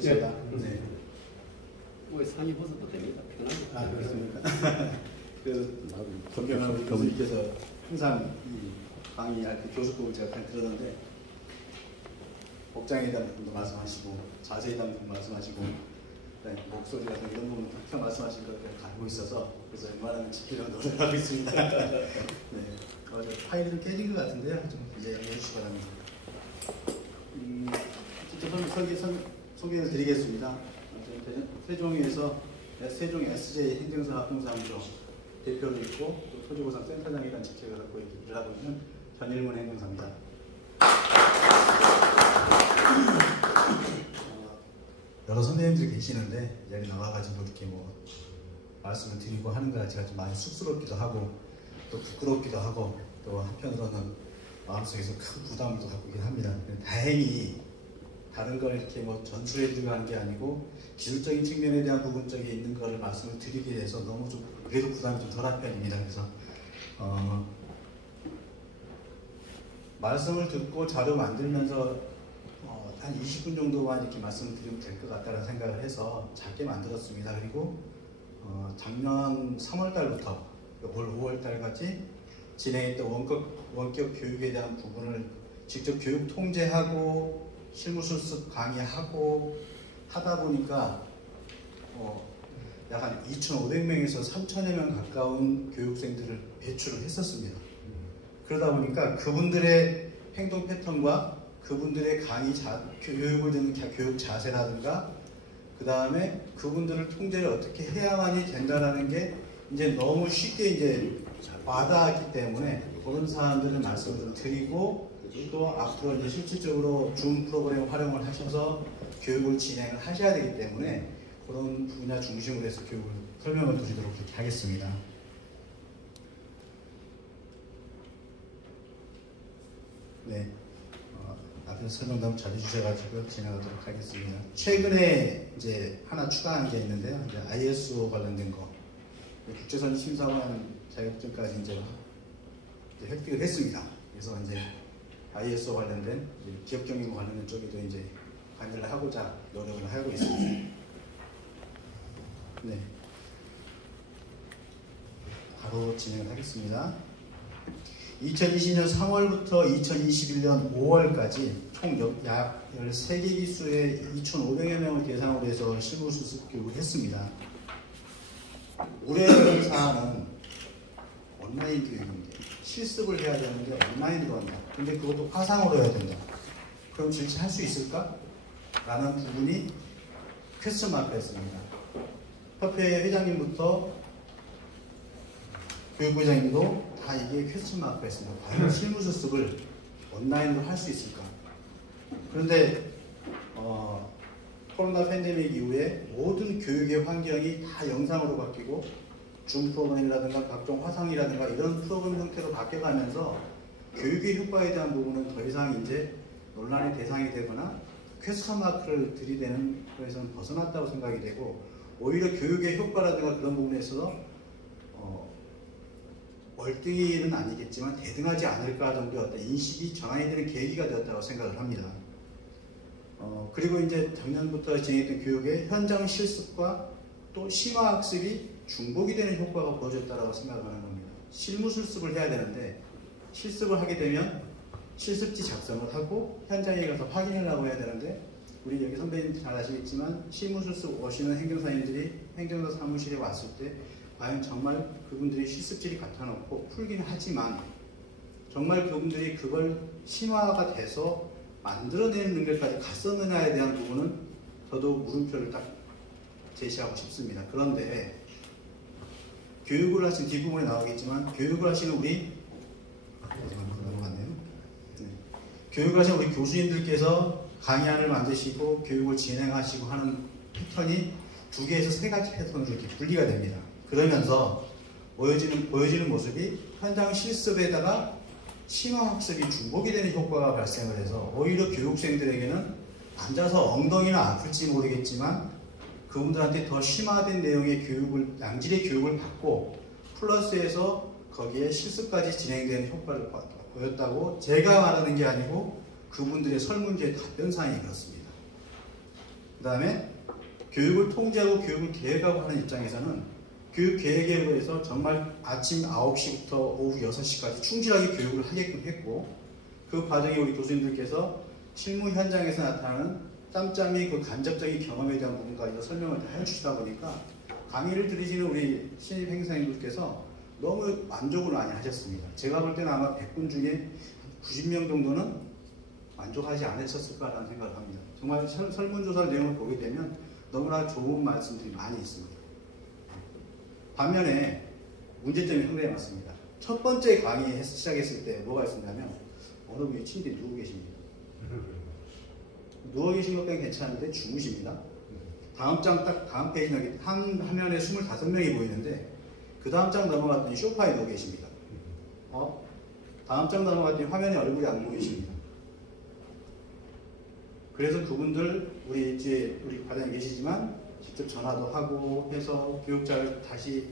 됐습니다. 네. 뭐 상의 벗어도 됩니다. 편하게. 아, 그렇습니까? 그 존경하는 교수님께서 항상 이 강의할 때 교수법을 제가 잘 들었는데 복장에 대한 부분도 말씀하시고 자세에 대한 부분 말씀하시고 목소리 같은 이런 부분 다 말씀하신 것들 알고 있어서 그래서 웬만하면 지키려고 노력하고 있습니다. 네, 맞아요. 파일이 좀 깨진 것 같은데요. 좀 이해해 주시기 바랍니다. 직접 소개를 드리겠습니다. 세종에서 세종 SJ 행정사 합동사무소 대표로 있고 또 토지보상 센터장이라는 직책을 갖고 일을 하고 있는 전일문 행정사입니다. 여러 선배님들이 계시는데 여기 나와가지고 이렇게 뭐 말씀을 드리고 하는 거 제가 좀 많이 쑥스럽기도 하고 또 부끄럽기도 하고 또 한편으로는 마음속에서 큰 부담도 갖고 있긴 합니다. 다행히 다른 걸 이렇게 뭐 전수해드리고 하는 게 아니고 기술적인 측면에 대한 부분적인 있는 걸 말씀을 드리게 돼서 너무 좀 그래도 부담이 좀 덜한 편입니다. 그래서 말씀을 듣고 자료 만들면서 한 20분 정도만 이렇게 말씀을 드리면 될 것 같다는 생각을 해서 작게 만들었습니다. 그리고 작년 3월 달부터 올 5월 달까지 진행했던 원격 교육에 대한 부분을 직접 교육 통제하고 실무실습 강의하고 하다 보니까 약 한 2,500명에서 3,000여 명 가까운 교육생들을 배출을 했었습니다. 그러다 보니까 그분들의 행동 패턴과 그분들의 교육을 듣는 교육 자세라든가 그 다음에 그분들을 통제를 어떻게 해야만이 된다라는 게 이제 너무 쉽게 이제 와닿았기 때문에 그런 사람들을 말씀을 좀 드리고 또 앞으로 이제 실질적으로 줌 프로그램 활용을 하셔서 교육을 진행을 하셔야 되기 때문에 그런 분야 중심으로 해서 교육을 설명을 드리도록 그렇게 하겠습니다. 네. 앞에서 설명 너무 잘해주셔가지고 진행하도록 하겠습니다. 최근에 이제 하나 추가한 게 있는데요. 이제 ISO 관련된 거. 국제선 심사관 자격증까지 이제 획득을 했습니다. 그래서 이제 ISO 관련된 기업경영 관련된 쪽에도 이제 강의를 하고자 노력을 하고 있습니다. 네. 바로 진행을 하겠습니다. 2020년 3월부터 2021년 5월까지 총 약 13개 기수의 2,500여 명을 대상으로 해서 실무수습 교육을 했습니다. 우려했던 사안은 온라인 교육인데 실습을 해야 되는데 온라인으로 한다. 근데 그것도 화상으로 해야 된다. 그럼 실제 할 수 있을까? 라는 부분이 퀘스천 마크였습니다. 협회 회장님부터 교육부회장님도 다 이게 퀘스천 마크였습니다. 과연 실무수습을 온라인으로 할 수 있을까? 그런데 코로나 팬데믹 이후에 모든 교육의 환경이 다 영상으로 바뀌고 줌 프로그램이라든가 각종 화상이라든가 이런 프로그램 형태로 바뀌어가면서 교육의 효과에 대한 부분은 더 이상 이제 논란의 대상이 되거나 퀘스천 마크를 들이대는 거에서는 벗어났다고 생각이 되고 오히려 교육의 효과라든가 그런 부분에서 월등히는 아니겠지만 대등하지 않을까 정도의 어떤 인식이 전환이 되는 계기가 되었다고 생각을 합니다. 그리고 이제 작년부터 진행했던 교육의 현장 실습과 또 심화학습이 중복이 되는 효과가 보여졌다고 생각하는 겁니다. 실무실습을 해야 되는데 실습을 하게 되면 실습지 작성을 하고 현장에 가서 확인을 하고 해야 되는데 우리 여기 선배님 잘 아시겠지만 실무실습 오시는 행정사님들이 행정사 사무실에 왔을 때 과연 정말 그분들이 실습지를 갖다 놓고 풀긴 하지만 정말 그분들이 그걸 심화가 돼서 만들어내는 능력까지 갔었느냐에 대한 부분은 저도 물음표를 딱 제시하고 싶습니다. 그런데 교육을 하신 뒷부분에 나오겠지만 교육을 하시는 우리 교육을 하시는 우리 교수님들께서 강의안을 만드시고 교육을 진행하시고 하는 패턴이 2개에서 3가지 패턴으로 이렇게 분리가 됩니다. 그러면서 보여지는 모습이 현장 실습에다가 심화학습이 중복이 되는 효과가 발생을 해서 오히려 교육생들에게는 앉아서 엉덩이는 아플지 모르겠지만 그분들한테 더 심화된 내용의 교육을, 양질의 교육을 받고 플러스해서 거기에 실습까지 진행되는 효과를 보였다고 제가 말하는 게 아니고 그분들의 설문지의 답변사항이 그렇습니다. 그 다음에 교육을 통제하고 교육을 계획하고 하는 입장에서는 교육 계획에 의해서 정말 아침 9시부터 오후 6시까지 충실하게 교육을 하게끔 했고, 그 과정에 우리 교수님들께서 실무 현장에서 나타나는 짬짬이 그 간접적인 경험에 대한 부분까지 설명을 다 해주시다 보니까 강의를 들으시는 우리 신입 행사님들께서 너무 만족을 많이 하셨습니다. 제가 볼 때는 아마 100분 중에 90명 정도는 만족하지 않으셨을까라는 생각을 합니다. 정말 설문조사 내용을 보게 되면 너무나 좋은 말씀들이 많이 있습니다. 반면에 문제점이 상당히 많습니다. 첫 번째 강의 시작했을 때 뭐가 있었냐면 어느 분이 침대에 누워 계십니다. 누워 계신 것까지 괜찮은데 주무십니다. 다음 장 딱 다음 페이지 한 화면에 25명이 보이는데 그 다음 장 넘어갔더니 소파에 누워 계십니다. 다음 장 넘어갔더니 화면에 얼굴이 안 보이십니다. 그래서 그분들 우리 과장님 계시지만 직접 전화도 하고 해서 교육자를 다시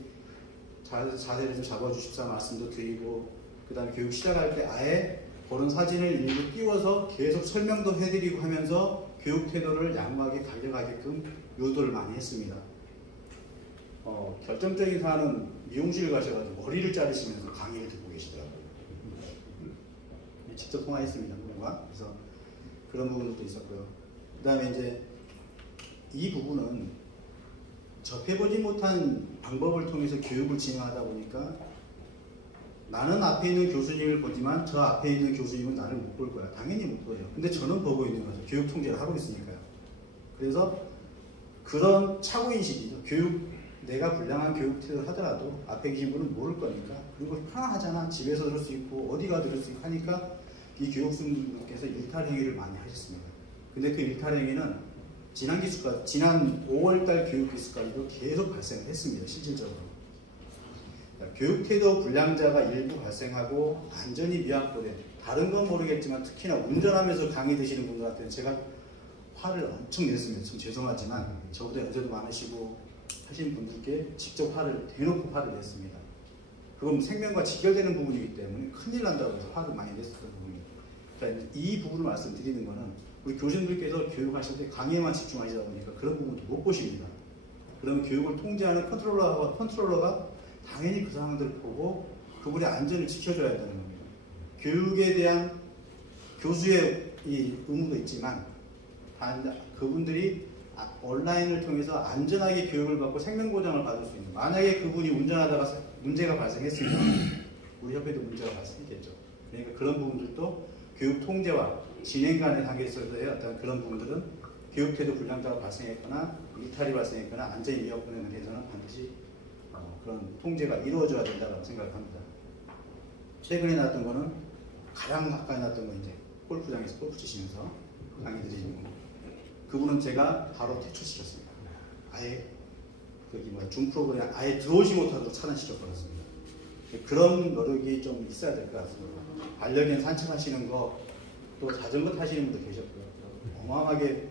자세를 좀 잡아주십사 말씀도 드리고, 그 다음에 교육 시작할 때 아예 그런 사진을 일부 띄워서 계속 설명도 해드리고 하면서 교육 태도를 양호하게 가져가게끔 유도를 많이 했습니다. 결정적인 사안은 미용실 가셔가지고 머리를 자르시면서 강의를 듣고 계시더라고요. 직접 통화했습니다. 그분과. 그래서 그런 부분도 있었고요. 그 다음에 이제 이 부분은 접해보지 못한 방법을 통해서 교육을 진행하다 보니까 나는 앞에 있는 교수님을 보지만 저 앞에 있는 교수님은 나를 못 볼 거야. 당연히 못 보여요. 근데 저는 보고 있는 거죠. 교육 통제를 하고 있으니까요. 그래서 그런 착오인식이죠. 내가 불량한 교육 태도를 하더라도 앞에 계신 분은 모를 거니까. 그리고 편하잖아. 집에서 들을 수 있고 어디가 들을 수 있고 하니까 이 교육생분들께서 일탈행위를 많이 하셨습니다. 근데 그 일탈행위는 지난 5월달 교육 기수까지도 계속 발생했습니다. 실질적으로. 교육태도 불량자가 일부 발생하고 안전이 미확보된, 다른 건 모르겠지만 특히나 운전하면서 강의 드시는 분들한테는 제가 화를 엄청 냈습니다. 좀 죄송하지만 저보다 연세도 많으시고 하시는 분들께 직접 대놓고 화를 냈습니다. 그건 생명과 직결되는 부분이기 때문에 큰일 난다고 해서 화를 많이 냈었던 부분입니다. 그러니까 이 부분을 말씀드리는 거는 우리 교수님들께서 교육하실 때 강의에만 집중하시다 보니까 그런 부분도 못 보십니다. 그러면 교육을 통제하는 컨트롤러가 당연히 그 상황들을 보고 그분의 안전을 지켜줘야 되는 겁니다. 교육에 대한 교수의 이 의무도 있지만 그분들이 온라인을 통해서 안전하게 교육을 받고 생명보장을 받을 수 있는, 만약에 그분이 운전하다가 문제가 발생했으면 우리 협회도 문제가 발생했겠죠. 그러니까 그런 부분들도 교육 통제와 진행 간의 단계에서의 어떤 그런 부분들은 교육태도 불량자가 발생했거나 이탈이 발생했거나 안전이 위협되는 데서는 반드시 그런 통제가 이루어져야 된다고 생각을 합니다. 최근에 나왔던 거는 가장 가까이 나왔던 건 이제 골프장에서 골프 치시면서 강의 드리는 거. 그분은 제가 바로 퇴출시켰습니다. 아예 줌 프로그램 아예 들어오지 못하도록 차단시켜버렸습니다. 그런 노력이 좀 있어야 될 것 같습니다. 반려견 산책하시는 거, 또 자전거 타시는 분도 계셨고요. 어마어마하게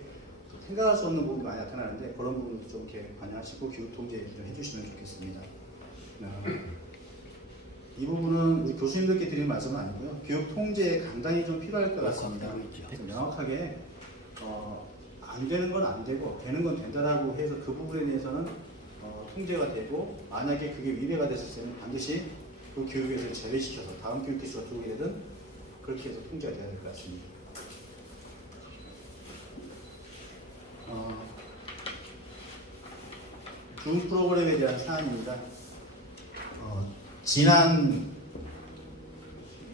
생각할 수 없는 부분이 많이 나타나는데 그런 부분도 좀 이렇게 관여하시고 교육 통제 좀 해주시면 좋겠습니다. 이 부분은 우리 교수님들께 드리는 말씀은 아니고요. 교육 통제에 강단이 좀 필요할 것 같습니다. 명확하게 안 되는 건 안 되고 되는 건 된다라고 해서 그 부분에 대해서는 통제가 되고, 만약에 그게 위배가 됐을 때는 반드시 그 교육에서 제외시켜서 다음 교육 기수가 들어오게 되든 그렇게 해서 통제가 돼야 될 것 같습니다. 줌 프로그램에 대한 사안입니다.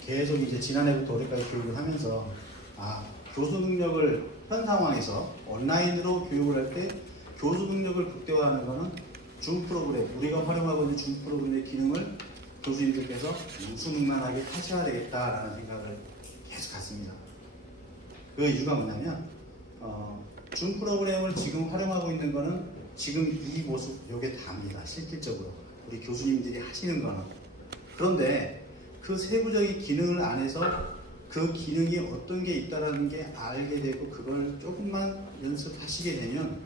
계속 이제 지난해부터 올해까지 교육을 하면서 교수 능력을 현 상황에서 온라인으로 교육을 할 때 교수 능력을 극대화하는 것은 줌 프로그램, 우리가 활용하고 있는 줌 프로그램의 기능을 교수님들께서 무수능란하게 하셔야 되겠다라는 생각을 계속 갖습니다. 그 이유가 뭐냐면 줌 프로그램을 지금 활용하고 있는 거는 지금 이 모습, 요게 다입니다. 실질적으로 우리 교수님들이 하시는 거는. 그런데 그 세부적인 기능을 안에서 그 기능이 어떤 게 있다라는 게 알게 되고 그걸 조금만 연습하시게 되면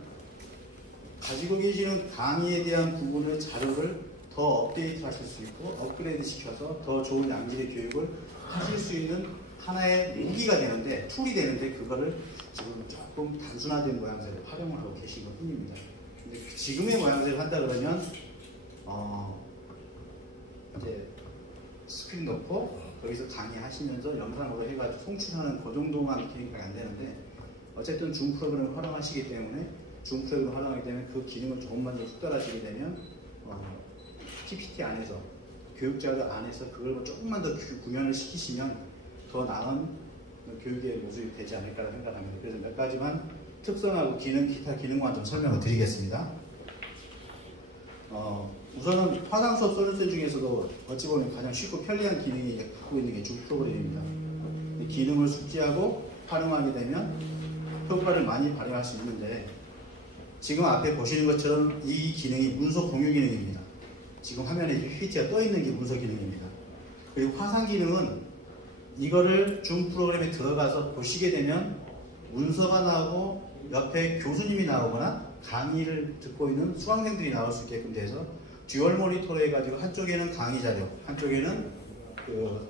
가지고 계시는 강의에 대한 부분의 자료를 더 업데이트 하실 수 있고 업그레이드 시켜서 더 좋은 양질의 교육을 하실 수 있는 하나의 무기가 되는데, 툴이 되는데, 그거를 지금 조금 단순화된 모양새로 활용을 하고 계신 것 뿐입니다. 근데 지금의 모양새를 한다 그러면, 이제 스크린 넣고, 거기서 강의하시면서 영상으로 해가지고 송출하는 그 정도만 기능이 안 되는데, 어쨌든 줌 프로그램을 활용하시기 때문에, 줌 프로그램을 활용하기 때문에 그 기능을 조금만 더 숙달하시게 되면, PPT 안에서, 교육자들 안에서 그걸 조금만 더 구현을 시키시면 더 나은 교육의 모습이 되지 않을까 생각합니다. 그래서 몇 가지만 특성하고 기타 기능만 좀 설명을 드리겠습니다. 우선은 화상 수업 솔루션 중에서도 어찌 보면 가장 쉽고 편리한 기능이 갖고 있는 게 줌 프로그램입니다. 이 기능을 숙지하고 활용하게 되면 효과를 많이 발휘할 수 있는데, 지금 앞에 보시는 것처럼 이 기능이 문서 공유 기능입니다. 지금 화면에 PPT가 떠 있는 게 문서 기능입니다. 그리고 화상 기능은 이거를 줌 프로그램에 들어가서 보시게 되면 문서가 나오고 옆에 교수님이 나오거나 강의를 듣고 있는 수강생들이 나올 수 있게끔 돼서 듀얼 모니터로 해가지고 한쪽에는 강의 자료, 한쪽에는 그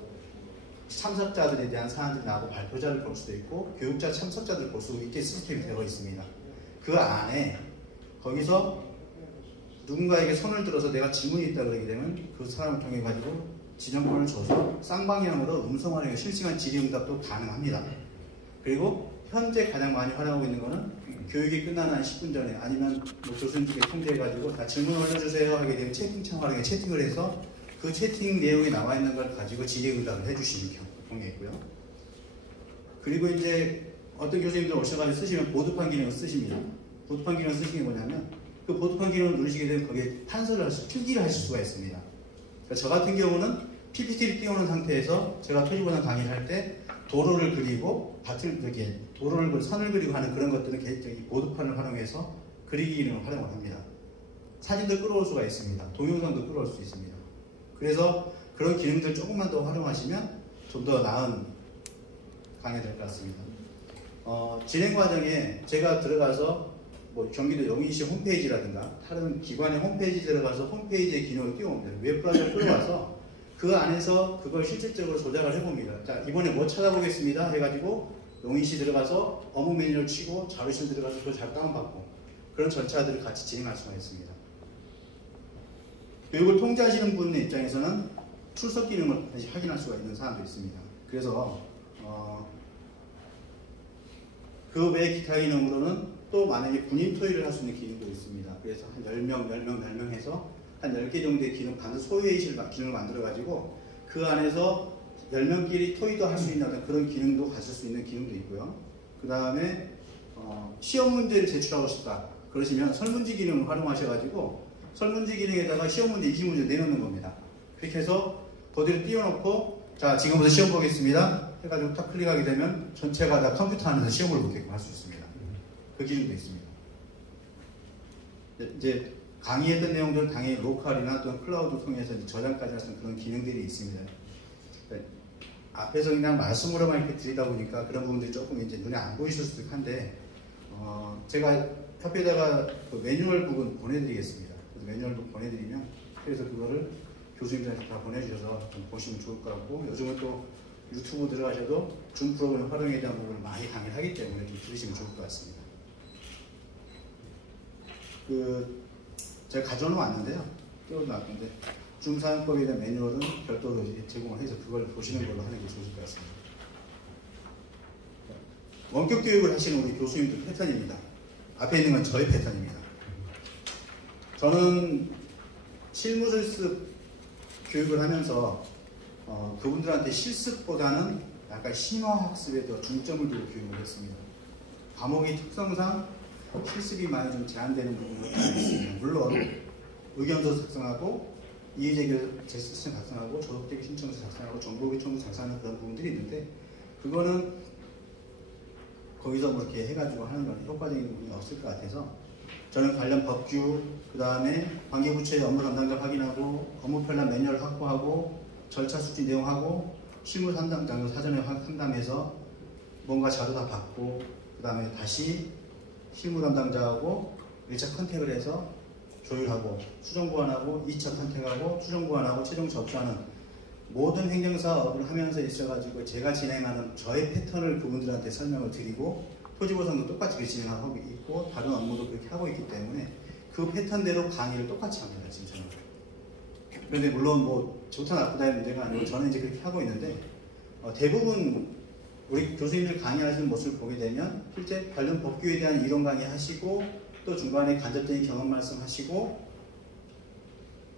참석자들에 대한 사안들이 나오고 발표자를 볼 수도 있고 교육자 참석자들을 볼 수 있게 시스템이 되어 있습니다. 그 안에 거기서 누군가에게 손을 들어서 내가 질문이 있다 그러게 되면 그 사람을 통해 가지고 지정권을 줘서 쌍방향으로 음성 활용에 실시간 질의응답도 가능합니다. 그리고 현재 가장 많이 활용하고 있는 거는 교육이 끝나는 한 10분 전에 아니면 뭐 교수님께 통제해가지고 다 질문 올려주세요 하게 되면 채팅창 활용에 채팅을 해서 그 채팅 내용이 나와 있는 걸 가지고 질의응답을 해주시는 경우가 있고요. 그리고 이제 어떤 교수님들 오셔가지고 쓰시면 보드판 기능을 쓰십니다. 보드판 기능을 쓰시는 게 뭐냐면 그 보드판 기능을 누르시게 되면 거기에 판서를 필기를 하실 수가 있습니다. 그러니까 저 같은 경우는 PPT를 띄워놓은 상태에서 제가 표지보상 강의를 할 때 도로를 그리고 이렇게 도로를 선을 그리고 하는 그런 것들은 개인적인 보드판을 활용해서 그리기 기능을 활용을 합니다. 사진도 끌어올 수가 있습니다. 동영상도 끌어올 수 있습니다. 그래서 그런 기능들 조금만 더 활용하시면 좀 더 나은 강의가 될 것 같습니다. 진행 과정에 제가 들어가서 뭐 경기도 용인시 홈페이지라든가 다른 기관의 홈페이지 들어가서 홈페이지의 기능을 띄워옵니다. 웹 브라우저를 끌어와서 그 안에서 그걸 실질적으로 조작을 해봅니다. 자, 이번에 뭐 찾아보겠습니다 해가지고 용인시 들어가서 업무 메뉴를 치고 자료실 들어가서 그걸 잘 다운받고 그런 절차들을 같이 진행할 수가 있습니다. 교육을 통제하시는 분의 입장에서는 출석 기능을 다시 확인할 수가 있는 사람도 있습니다. 그래서 그 외 기타 기능으로는 또 만약에 군인 토의를 할 수 있는 기능도 있습니다. 그래서 한 10명 해서 한 10개 정도의 기능, 반드 소유회의실 기능을 만들어가지고 그 안에서 10명끼리 토의도 할 수 있는 그런 기능도 가질 수 있는 기능도 있고요. 그 다음에 시험 문제를 제출하고 싶다. 그러시면 설문지 기능을 활용하셔가지고 설문지 기능에다가 시험 문제, 이기 문제 내놓는 겁니다. 그렇게 해서 그대로 띄워놓고 자, 지금부터 시험 보겠습니다. 해가지고 딱 클릭하게 되면 전체가 다 컴퓨터 안에서 시험을 보게끔 할 수 있습니다. 그 기능도 있습니다. 이제 강의했던 내용들은 당연히 로컬이나 또는 클라우드 통해서 저장까지 할 수 있는 그런 기능들이 있습니다. 앞에서 그냥 말씀으로만 이렇게 드리다 보니까 그런 부분들이 조금 이제 눈에 안 보이실 수도 한데, 제가 협회에다가 그 매뉴얼 부분 보내드리겠습니다. 매뉴얼 부분 보내드리면, 그래서 그거를 교수님들한테 다 보내주셔서 좀 보시면 좋을 것 같고, 요즘은 또 유튜브 들어가셔도 줌 프로그램 활용에 대한 부분을 많이 강의를 하기 때문에 좀 들으시면 좋을 것 같습니다. 제가 가져오는 왔는데요. 띄워놨는데 줌 사용법에 대한 매뉴얼은 별도로 제공을 해서 그걸 보시는 걸로 하는 게 좋을 것 같습니다. 원격 교육을 하시는 우리 교수님들 패턴입니다. 앞에 있는 건 저의 패턴입니다. 저는 실무 실습 교육을 하면서 그분들한테 실습보다는 약간 심화학습에 더 중점을 두고 교육을 했습니다. 과목의 특성상 실습이 많이 좀 제한되는 부분도 있습니다. 물론 의견서 작성하고 이의제기 제스처 작성하고 조속대기 신청서 작성하고 정보기 청구 작성하는 그런 부분들이 있는데 그거는 거기서 뭐 이렇게 해가지고 하는 건 효과적인 부분이 없을 것 같아서 저는 관련 법규 그 다음에 관계부처의 업무 담당자 확인하고 업무 편란 매뉴얼 확보하고 절차 수지 내용하고 실무 담당자도 사전에 상담해서 뭔가 자료 다 받고 그 다음에 다시 실무 담당자하고 1차 컨택을 해서 조율하고 수정 보완하고 2차 컨택하고 수정 보완하고 최종 접수하는 모든 행정사업을 하면서 있어가지고 제가 진행하는 저의 패턴을 그분들한테 설명을 드리고 토지보상도 똑같이 그렇게 진행하고 있고 다른 업무도 그렇게 하고 있기 때문에 그 패턴대로 강의를 똑같이 합니다. 진짜로. 그런데 물론 뭐 좋다 나쁘다의 문제가 아니고 저는 이제 그렇게 하고 있는데 대부분 우리 교수님들 강의하시는 모습을 보게 되면 실제 관련 법규에 대한 이론 강의하시고 또 중간에 간접적인 경험 말씀하시고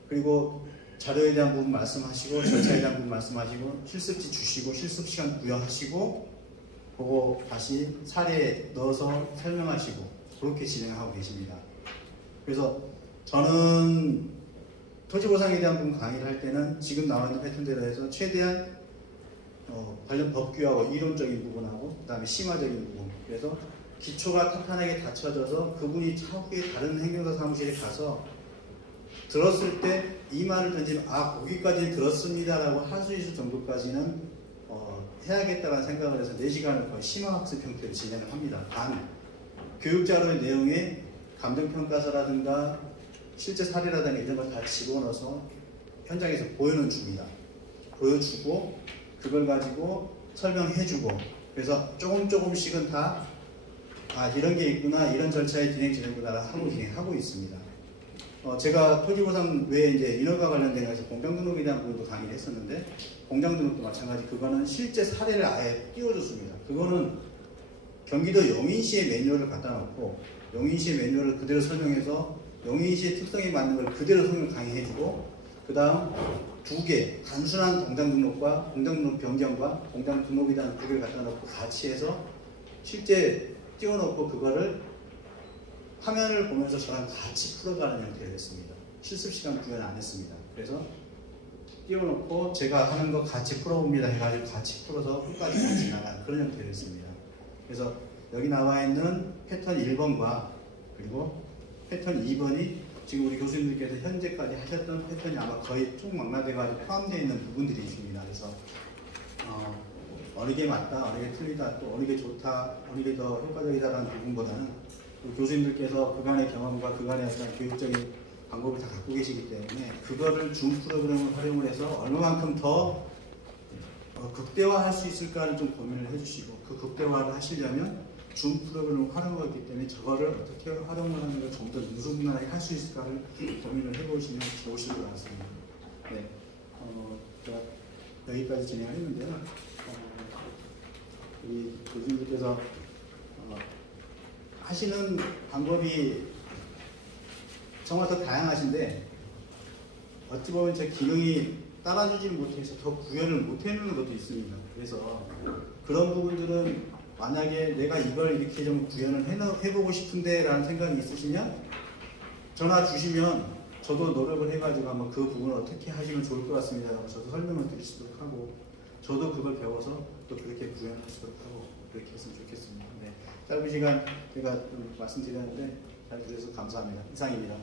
그리고 자료에 대한 부분 말씀하시고 절차에 대한 부분 말씀하시고 실습지 주시고 실습 시간 부여하시고 그거 다시 사례에 넣어서 설명하시고 그렇게 진행하고 계십니다. 그래서 저는 토지보상에 대한 부분 강의를 할 때는 지금 나와 있는 패턴대로 해서 최대한 관련 법규하고 이론적인 부분하고 그 다음에 심화적인 부분 그래서 기초가 탄탄하게 갖춰져서 그분이 차후에 다른 행정사 사무실에 가서 들었을 때 이 말을 던지면 아 거기까지 들었습니다라고 할 수 있을 정도까지는 해야겠다는 생각을 해서 4시간을 거의 심화학습 형태로 진행을 합니다. 단 교육자료의 내용에 감정평가서라든가 실제 사례라든가 이런 걸 다 집어넣어서 현장에서 보여는 줍니다. 보여주고 그걸 가지고 설명해주고 그래서 조금씩은 다 이런 게 있구나 이런 절차에 진행되는구나 하고 진행하고 있습니다. 제가 토지보상 외에 이제 인허가 관련된 것에서 공장등록에 대한 부분도 강의를 했었는데 공장등록도 마찬가지 그거는 실제 사례를 아예 띄워줬습니다. 그거는 경기도 영인시의 매뉴얼을 갖다 놓고 영인시의 매뉴얼을 그대로 설명해서 영인시의 특성에 맞는 걸 그대로 설명 강의해주고 그 다음 2개 단순한 공장등록과 공장등록 변경과 공장등록에 대한 2개를 갖다 놓고 같이 해서 실제 띄워놓고 그거를 화면을 보면서 저랑 같이 풀어가는 형태로 했습니다. 실습시간 구현 안 했습니다. 그래서 띄워놓고 제가 하는 거 같이 풀어봅니다 해가지고 같이 풀어서 끝까지 같이 나가는 그런 형태로 했습니다. 그래서 여기 나와 있는 패턴 1번과 그리고 패턴 2번이 지금 우리 교수님들께서 현재까지 하셨던 패턴이 아마 거의 총망라돼가지고 포함되어 있는 부분들이 있습니다. 그래서 어느 게 맞다, 어느 게 틀리다, 또 어느 게 좋다, 어느 게 더 효과적이다라는 부분보다는 교수님들께서 그간의 경험과 그간의 어떤 교육적인 방법을 다 갖고 계시기 때문에 그거를 줌 프로그램을 활용을 해서 얼마만큼 더 극대화할 수 있을까를 좀 고민을 해주시고 그 극대화를 하시려면 줌 프로그램을 활용하고 있기 때문에 저거를 어떻게 활용을 하는 걸 좀 더 누수분할하게 할 수 있을까를 고민을 해보시면 좋으실 것 같습니다. 네, 제가 여기까지 진행을 했는데요. 우리 교수님들께서 하시는 방법이 정말 더 다양하신데 어찌 보면 제 기능이 따라주지 못해서 더 구현을 못해놓는 것도 있습니다. 그래서 그런 부분들은 만약에 내가 이걸 이렇게 좀 구현을 해보고 싶은데 라는 생각이 있으시면 전화 주시면 저도 노력을 해가지고 한번 그 부분을 어떻게 하시면 좋을 것 같습니다 라고 저도 설명을 드릴 수도 하고 저도 그걸 배워서 또 그렇게 구현할 수도 하고 그렇게 했으면 좋겠습니다. 네, 짧은 시간 제가 좀 말씀드렸는데 잘 들어주셔서 감사합니다. 이상입니다.